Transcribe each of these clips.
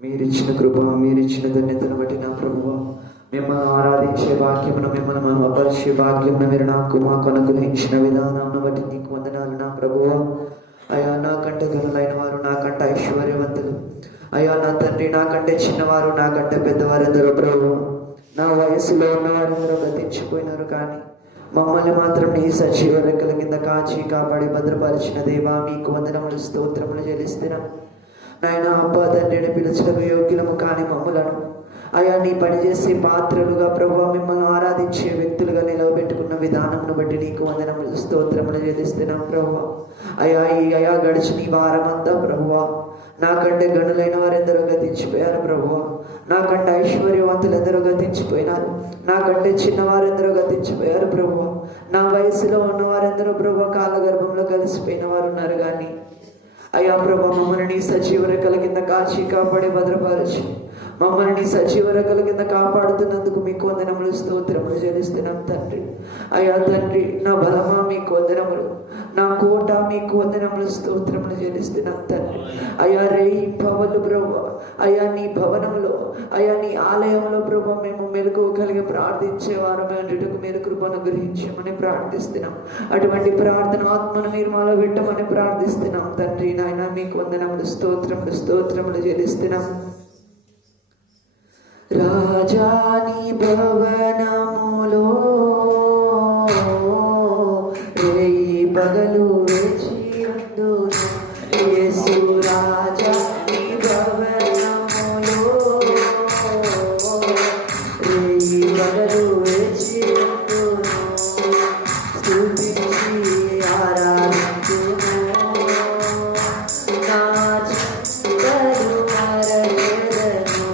మీరిచ్చిన కృప, మీరిచ్చిన ధన్యతను బట్టి నా ప్రభువా, మిమ్మల్ని ఆరాధించే వాక్యమును, మిమ్మల్ని మహపరిచే భాగ్యమును మీరు నాకు మాకు అనుగ్రహించిన విధానాన్ని బట్టి నీకు వందనాలు నా ప్రభువా. అయ్యా, నాకంటే ధనులైన వారు, నాకంటే ఐశ్వర్యవంతులు, అయ్యా నా తండ్రి, నాకంటే చిన్నవారు, నాకంటే పెద్దవారెందరో ప్రభువా. నా వయసులో ఉన్నవారెందరో గతించిపోయినారు, కానీ మమ్మల్ని మాత్రం నీ సజీవ రెక్కల కింద కాచి కాపాడి భద్రపరిచిన దేవా, మీకు వందనములు స్తోత్రములు చెల్లిస్తున్నాం నాయన. అబ్బా తండ్రిని పిలుచుటకు యోగ్యులము కాని మమ్ములను అయా నీ పనిచేసే పాత్రలుగా ప్రభువా, మిమ్మల్ని ఆరాధించే వ్యక్తులుగా నిలవబెట్టుకున్న విధానమును బట్టి నీకు వందనములు స్తోత్రములు చెల్లిస్తున్నాం ప్రభువా. అయా గడిచిన ఈ వారమంతా ప్రభువా, నాకంటే గనులైన వారెందరో గతించిపోయారు ప్రభువా, నాకంటే ఐశ్వర్యవంతులు ఎందరో గతించిపోయినారు, నాకంటే చిన్నవారెందరో గతించిపోయారు ప్రభువా, నా వయసులో ఉన్నవారెందరో ప్రభువా కాలగర్భంలో కలిసిపోయిన వారు ఉన్నారు. కానీ అయ్యా ప్రభా, మమ్మల్ని నీ సజీవ రెక్కల కింద కాచి కాపాడి భద్రపరచి మమ్మల్ని నీ సజీవ రెక్కల కింద కాపాడుతున్నందుకు మీకు వందనములు స్తోత్రములు చెల్లిస్తున్నాం తండ్రి. అయ్యా తండ్రి, నా బలమా మీకు వందనములు, నా కోట మీకు వందనములు స్తోత్రములు చెల్లిస్తున్నాం తండ్రి. అయ్యా రేయి పవలు ప్రభు, అయ్యా నీ భవనంలో, అయ్యా నీ ఆలయంలో ప్రభు మేము మెలకు కలిగి ప్రార్థించేవారు మేలుటకు మీరు కృపను గ్రహించమని ప్రార్థిస్తున్నాం. అటువంటి ప్రార్థన ఆత్మను మీరు మాలో పెట్టమని ప్రార్థిస్తున్నాం తండ్రి. నాయన మీకు వందనములు స్తోత్రములు స్తోత్రములు చెల్లిస్తున్నాం. రాజాని భవనములో రేయి పగలు వేచియుందును, యేసు రాజాని భవనములో రేయి పగలు వేచియుందును, స్తుతించి ఆరాధించును, నా చింతలు మరచెదను,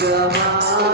Gama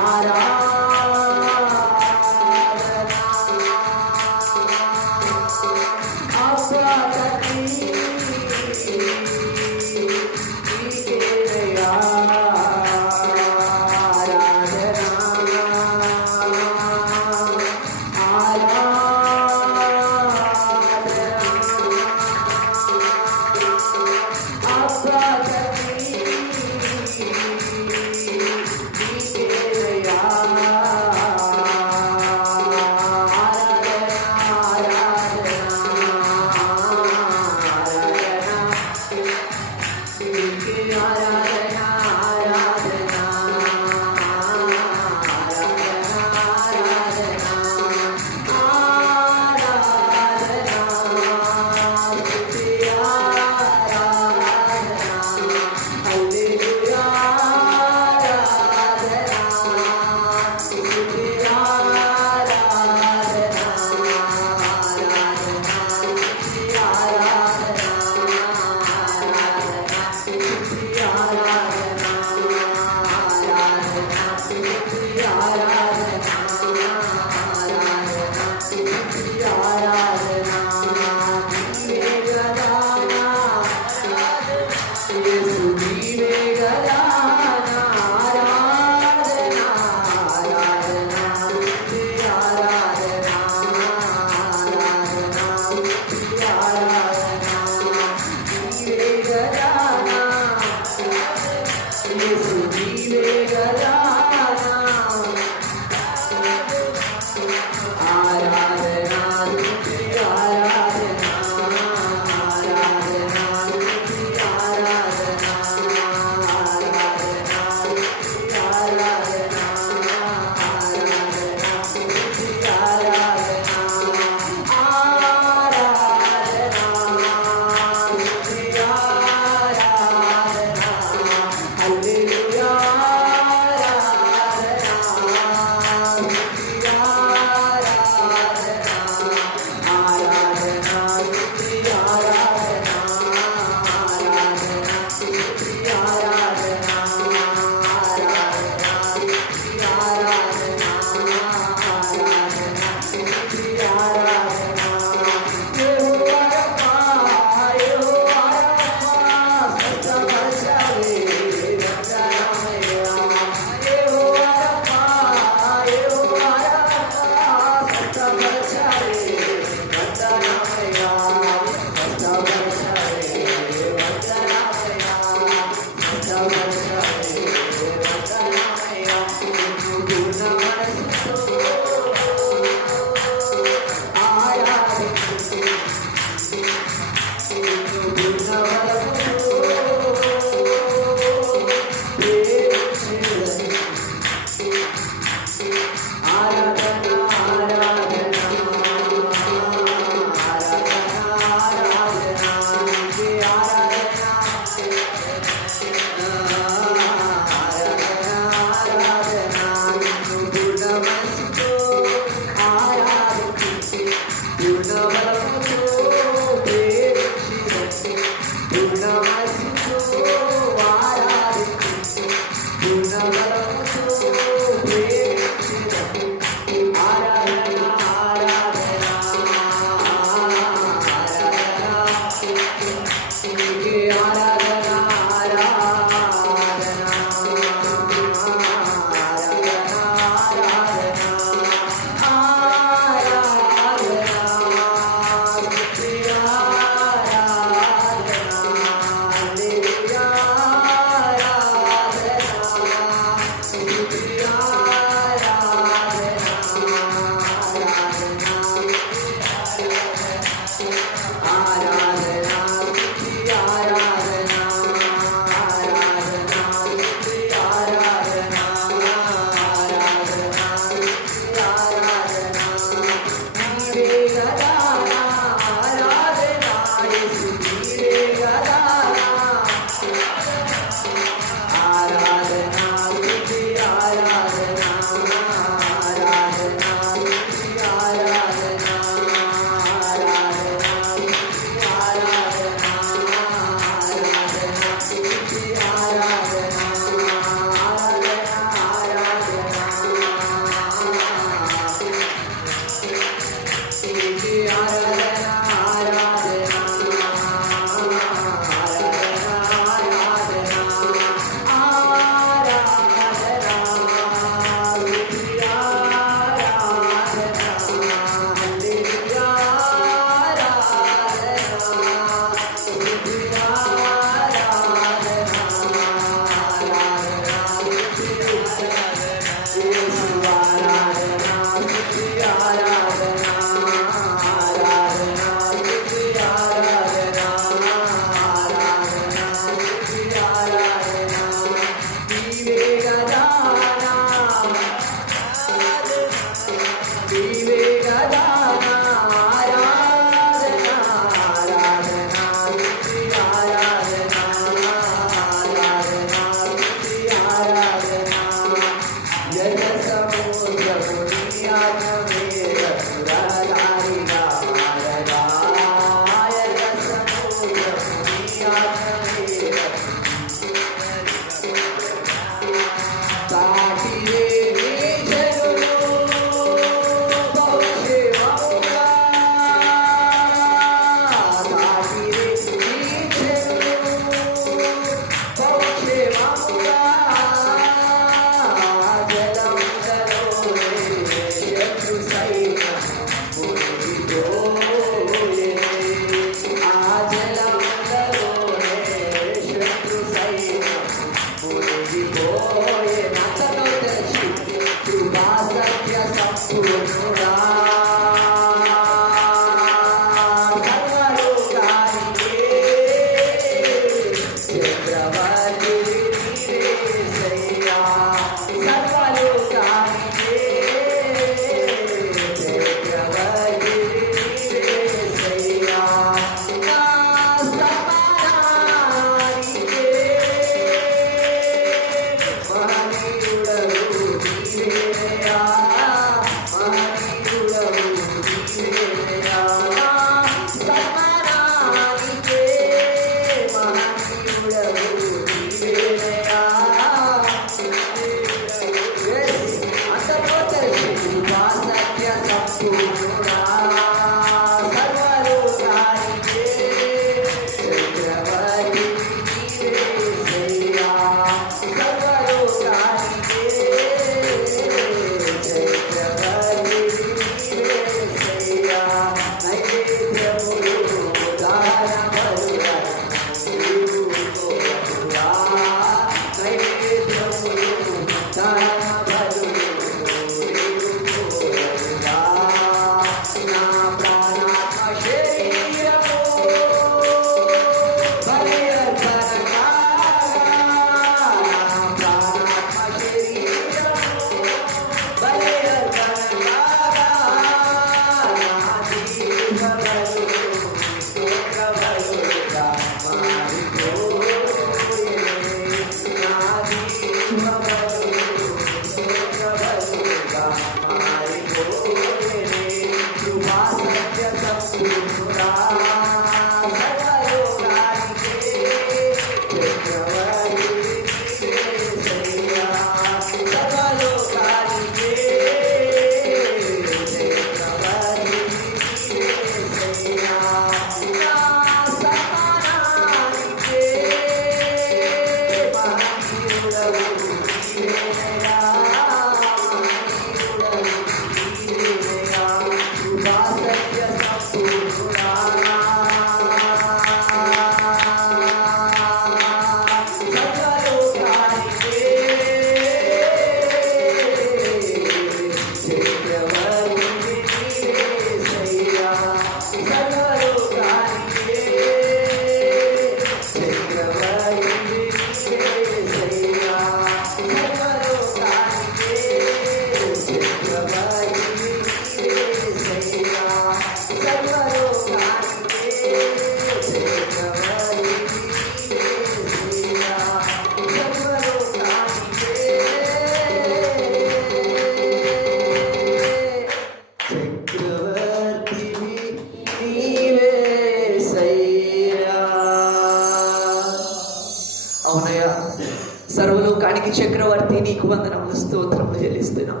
సర్వలోకానికి చక్రవర్తి నీకు వందనములు, స్తోత్రములు చెల్లిస్తున్నాం.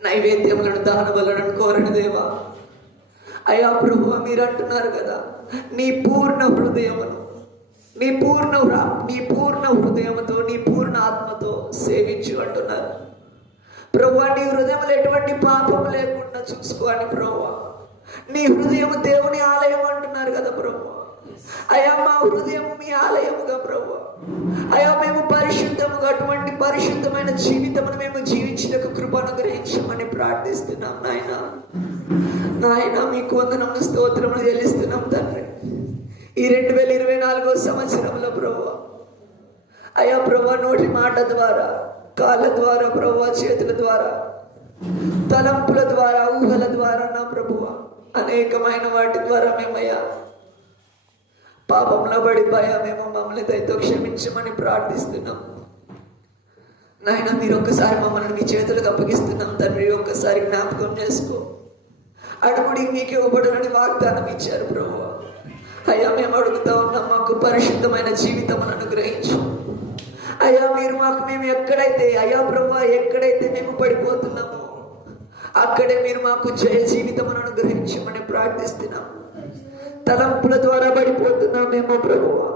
నైవేద్యములను దానములను కోరని దేవా, అయ్యా ప్రభువా, మీరు అంటున్నారు కదా, నీ పూర్ణ హృదయమును, నీ పూర్ణ హృదయముతో, నీ పూర్ణ ఆత్మతో సేవించు అంటున్నారు. ప్రభువా, నీ హృదయంలో ఎటువంటి పాపం లేకుండా చూసుకోవాలి ప్రభువా. నీ హృదయము దేవుని ఆలయం అంటున్నారు కదా ప్రభువా. అయ్యా మా హృదయం మీ ఆలయముగా ప్రభువా. అయ్యా మేము పరిశుద్ధముగా, అటువంటి పరిశుద్ధమైన జీవితమును మేము జీవించడానికి కృప అనుగ్రహించమని ప్రార్థిస్తున్నాం నాయన. మీకు వందనములు, స్తోత్రములు చెల్లిస్తున్నాం తండ్రి. ఈ 2024 సంవత్సరంలో ప్రభువా, అయ్యా ప్రభువా, నోటి మాట ద్వారా, కాళ్ళ ద్వారా ప్రభువా, చేతుల ద్వారా, తలంపుల ద్వారా, ఊహల ద్వారా నా ప్రభువా, అనేకమైన వాటి ద్వారా మేమయ్యా పాపంలో పడిపోయా. మేము మమ్మల్ని దయతో క్షమించమని ప్రార్థిస్తున్నాం నాయన. మీరు ఒక్కసారి మమ్మల్ని మీ చేతులకు అప్పగిస్తున్నాం తండ్రి. ఒక్కసారి జ్ఞాపకం చేసుకో. అడుగుడి మీకు ఇవ్వబడునని వాగ్దానం ఇచ్చారు ప్రభువా. అయ్యా మేము అడుగుతా ఉన్నాం, మాకు పరిశుద్ధమైన జీవితం అనుగ్రహించు అయ్యా. మీరు మాకు, మేము ఎక్కడైతే అయ్యా ప్రభువా, ఎక్కడైతే మేము పడిపోతున్నామో అక్కడే మీరు మాకు జయ జీవితం అనుగ్రహించమని ప్రార్థిస్తున్నాం. తలంపుల ద్వారా పడిపోతున్నామేమో ప్రభువా,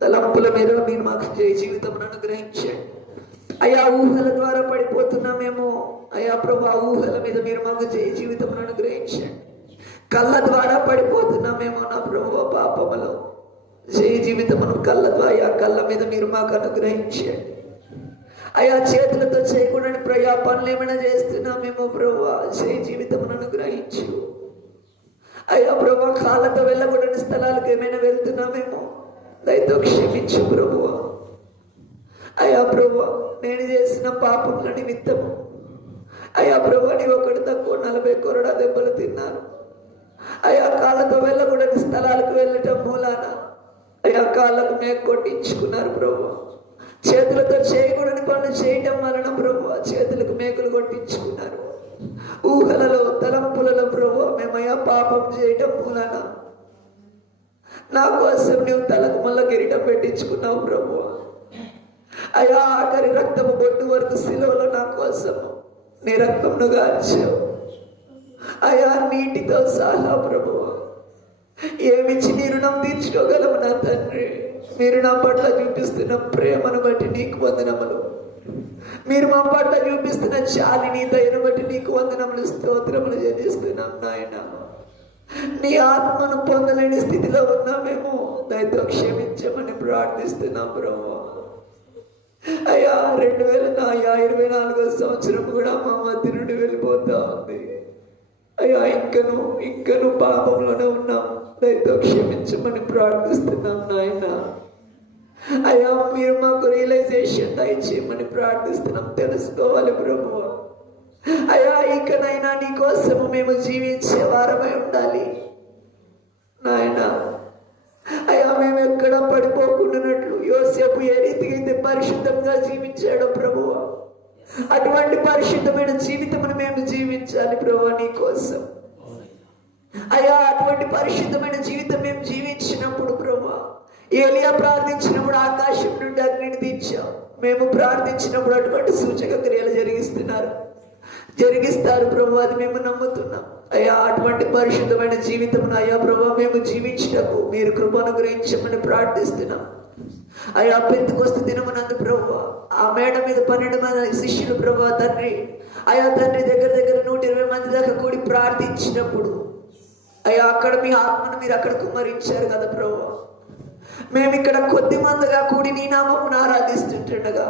తలంపుల మీద మీరు మాకు జయ జీవితం అనుగ్రహించండి అయ్యా. ఊహల ద్వారా పడిపోతున్నామేమో అయ్యా ప్రభువా, ఊహల మీద మీరు మాకు జయ జీవితం అనుగ్రహించండి. కళ్ళ ద్వారా పడిపోతున్నామేమో నా ప్రభువా, పాపములో జయ జీవితమును కళ్ళ ద్వారా, కళ్ళ మీద మీరు మాకు అనుగ్రహించండి అయ్యా. చేతులతో చేయకూడని పనులు ఏమైనా చేస్తున్నామేమో ప్రభువా, జయ జీవితమును అనుగ్రహించు అయ్యా. ప్రభువా, కాళ్ళతో వెళ్ళకూడని స్థలాలకు ఏమైనా వెళ్తున్నామేమో దయతో క్షమించు ప్రభువా. అయ్యా ప్రభువా, నేను చేసిన పాపముల నిమిత్తము అయ్యా ప్రభువా, నీ ఒకటి తక్కువ 40 కొరడా దెబ్బలు తిన్నాను అయ్యా. కాళ్ళతో వెళ్ళకూడని స్థలాలకు వెళ్ళటం మూలాన అయ్యా కాళ్ళకు మేకు కొట్టించుకున్నారు ప్రభువా. చేతులతో చేయకూడని పనులు చేయటం వలన ప్రభువా చేతులకు మేకులు కొట్టించుకున్నారు. ఊహలలో, తలంపులలో ప్రభువా మేమయ్యా పాపం చేయటం మూలాన నా కోసం నువ్వు తలకు మళ్ళా కిరీటం పెట్టించుకున్నావు ప్రభువా. అయ్యా ఆఖరి రక్తము బొట్టు వరకు సిలువలో నా కోసం నీ రక్తంను గార్చావు అయ్యా. నీటితో సహా ప్రభువా ఏమిచ్చి నీ రుణం తీర్చుకోగలము నా తండ్రి. మీరు నా పట్ల చూపిస్తున్న ప్రేమను బట్టి నీకు వందనములు. మీరు మా పట్ల చూపిస్తున్న చాలిని, దయను బట్టి నీకు వందనములు, స్తోత్రములు చెల్లిస్తున్నాం నాయన. నీ ఆత్మను పొందలేని స్థితిలో ఉన్నామేమో దయతో క్షమించమని ప్రార్థిస్తున్నాం ప్రభువా. అయ్యా 2024 సంవత్సరం కూడా మా మధ్య నుండి వెళ్ళిపోతా ఉంది అయ్యా. ఇంకను పాపంలోనే ఉన్నాం, దయతో క్షమించమని ప్రార్థిస్తున్నాం నాయన. అయ్యా మీరు మాకు రియలైజేషన్ దయచేయమని ప్రార్థిస్తున్నాం. తెలుసుకోవాలి ప్రభువా. అయ్యా ఇకనైనా నీ కోసము మేము జీవించే వారమై ఉండాలి నాయన. అయ్యా మేము ఎక్కడ పడిపోకుండానట్లు యోసేపు ఏ రీతిగా అయితే పరిశుద్ధంగా జీవించాడో ప్రభువా, అటువంటి పరిశుద్ధమైన జీవితమును మేము జీవించాలి ప్రభువా నీ కోసం. అయ్యా అటువంటి పరిశుద్ధమైన జీవితం మేము జీవించినప్పుడు ప్రభువా, ఏలియా ప్రార్థించినప్పుడు ఆకాశం నుండి అగ్నిని దించాం. మేము ప్రార్థించినప్పుడు అటువంటి సూచక క్రియలు జరిగిస్తారు ప్రభువా, అది మేము నమ్ముతున్నాం. అయ్యా అటువంటి పరిశుద్ధమైన జీవితమును అయ్యా ప్రభువా మేము జీవించటకు మీరు కృప అనుగ్రహించమని ప్రార్థిస్తున్నాం. అయ్యా పెంతెకొస్తు దినమునందు ప్రభువా ఆ మేడ మీద 12 మంది శిష్యులు ప్రభువా తండ్రి, అయ్యా తండ్రి దగ్గర 120 మంది దాకా కూడి ప్రార్థించినప్పుడు అయ్యా అక్కడ మీ ఆత్మను మీరు అక్కడ కుమ్మరించారు కదా ప్రభువా. మేము ఇక్కడ కొద్ది మందిగా కూడి నీ నామమును ఆరాధిస్తుంటుండగా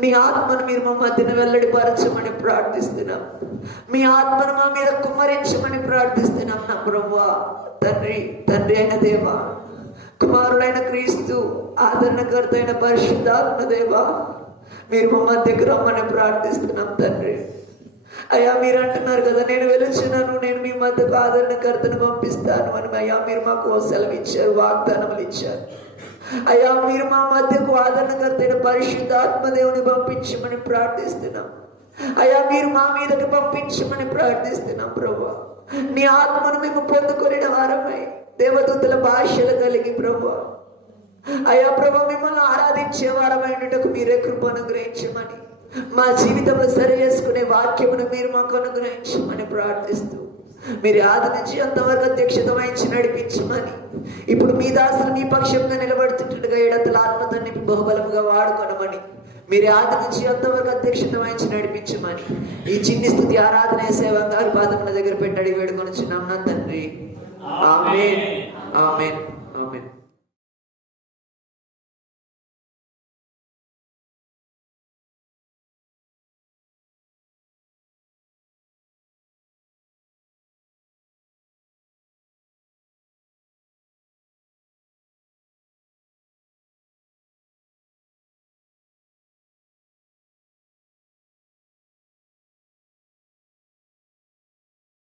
నీ ఆత్మను మీరు మా మధ్యన వెల్లడిపరచమని ప్రార్థిస్తున్నాం. మీ ఆత్మను మా మీద కుమ్మరించమని ప్రార్థిస్తున్నాం నా ప్రభువా. తండ్రి అయిన దేవా, కుమారుడైన క్రీస్తు, ఆదరణకర్త అయిన పరిశుద్ధాత్మ దేవా, మీరు మా మధ్యకు రమ్మని ప్రార్థిస్తున్నాం తండ్రి. అయ్యా మీరు అంటున్నారు కదా, నేను వెలుచున్నాను, నేను మీ మధ్యకు ఆదరణకర్తను పంపిస్తాను అని అయ్యా మీరు మాకు సెలవు ఇచ్చారు, వాగ్దానములు ఇచ్చారు. అయ్యా మీరు మా మధ్యకు ఆదరణకర్త అయిన పరిశుద్ధాత్మదేవుని పంపించమని ప్రార్థిస్తున్నాం. అయ్యా మీరు మా మీదకి పంపించమని ప్రార్థిస్తున్నాం ప్రభువా. నీ ఆత్మను మేము పొందుకొనిన వారమై దేవదూతల భాషలు కలిగి ప్రభువా అయ్యా ప్రభా, మిమ్మల్ని ఆరాధించే వారమైనటకు మీరే కృప అనుగ్రహించమని, మా జీవితంలో సరి చేసుకునే వాక్యమును మీరు మాకు అనుగ్రహించమని ప్రార్థిస్తూ, మీరు ఆది నుంచి అంతవరకు అధ్యక్షత వహించి నడిపించమని, ఇప్పుడు మీ దాసులు మీ పక్షంగా నిలబడుతుండగా ఎడతల ఆత్మతో నింపి బహుబలముగా వాడుకొనమని, మీరు ఆది నుంచి అంతవరకు అధ్యక్షత వహించి నడిపించమని, ఈ చిన్ని స్థుతి ఆరాధన సేవ గారి పాదముల దగ్గర పెట్టడి వేడుకొని చిన్నాం తండ్రి. ఆమేన్.